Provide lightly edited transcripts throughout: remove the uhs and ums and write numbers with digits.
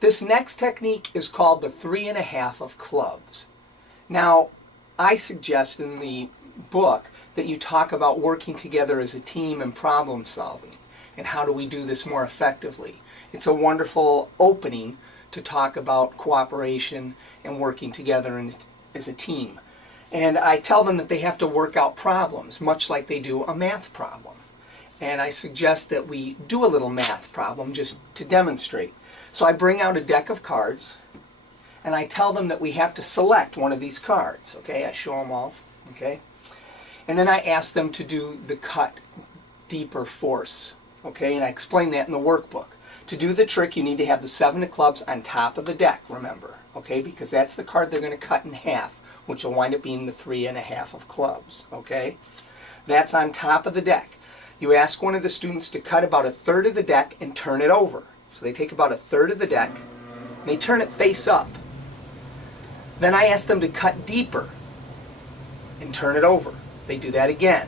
This next technique is called the 3.5 of clubs. Now, I suggest in the book that you talk about working together as a team and problem solving, and how do we do this more effectively. It's a wonderful opening to talk about cooperation and working together as a team. And I tell them that they have to work out problems, much like they do a math problem. And I suggest that we do a little math problem just to demonstrate. So I bring out a deck of cards, and I tell them that we have to select one of these cards. Okay, I show them all. Okay, and then I ask them to do the cut deeper force. Okay, and I explain that in the workbook. To do the trick, you need to have the 7 of clubs on top of the deck, remember. Okay, because that's the card they're going to cut in half, which will wind up being the 3.5 of clubs. Okay, that's on top of the deck. You ask one of the students to cut about 1/3 of the deck and turn it over. So they take about 1/3 of the deck, and they turn it face up. Then I ask them to cut deeper and turn it over. They do that again.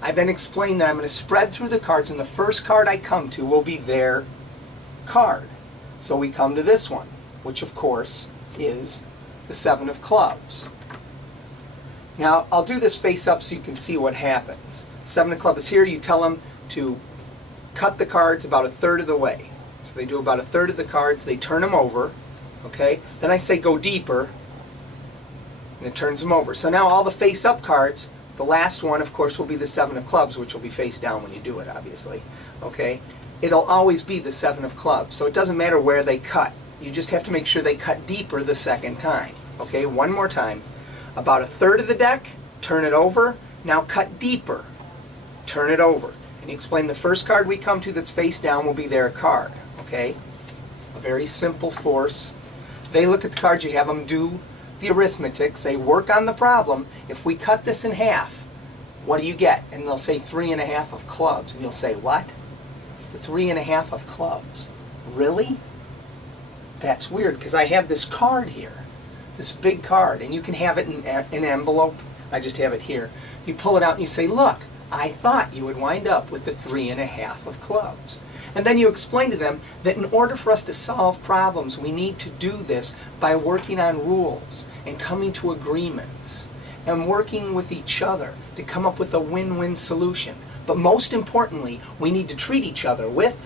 I then explain that I'm going to spread through the cards, and the first card I come to will be their card. So we come to this one, which of course is the 7 of clubs. Now I'll do this face up so you can see what happens. 7 of clubs is here. You tell them to cut the cards about 1/3 of the way. So they do about 1/3 of the cards. They turn them over. Okay. Then I say go deeper, and it turns them over. So now all the face up cards, the last one of course will be the 7 of clubs, which will be face down when you do it, obviously. Okay. It'll always be the 7 of clubs. So it doesn't matter where they cut. You just have to make sure they cut deeper the second time. Okay. One more time. About 1/3 of the deck, turn it over. Now cut deeper. Turn it over. And you explain the first card we come to that's face down will be their card. Okay? A very simple force. They look at the cards, you have them do the arithmetic, say work on the problem. If we cut this in half, what do you get? And they'll say 3.5 of clubs. And you'll say, what? The 3.5 of clubs. Really? That's weird, because I have this card here. This big card. And you can have it in an envelope. I just have it here. You pull it out and you say, look, I thought you would wind up with the 3.5 of clubs. And then you explain to them that in order for us to solve problems, we need to do this by working on rules and coming to agreements and working with each other to come up with a win-win solution. But most importantly, we need to treat each other with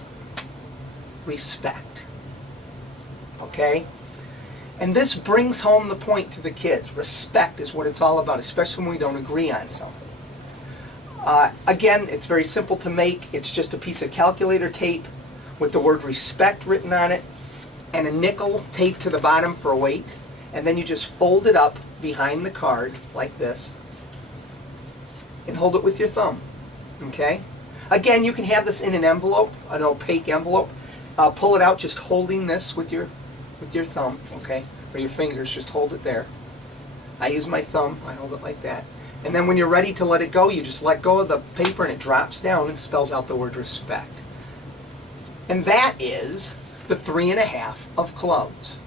respect. Okay? And this brings home the point to the kids. Respect is what it's all about, especially when we don't agree on something. Again, it's very simple to make. It's just a piece of calculator tape with the word respect written on it and a nickel taped to the bottom for a weight. And then you just fold it up behind the card like this and hold it with your thumb. Okay? Again, you can have this in an envelope, an opaque envelope. Pull it out just holding this with your thumb, okay? Or your fingers, just hold it there. I use my thumb, I hold it like that. And then when you're ready to let it go, you just let go of the paper and it drops down and spells out the word respect. And that is the 3.5 of clubs.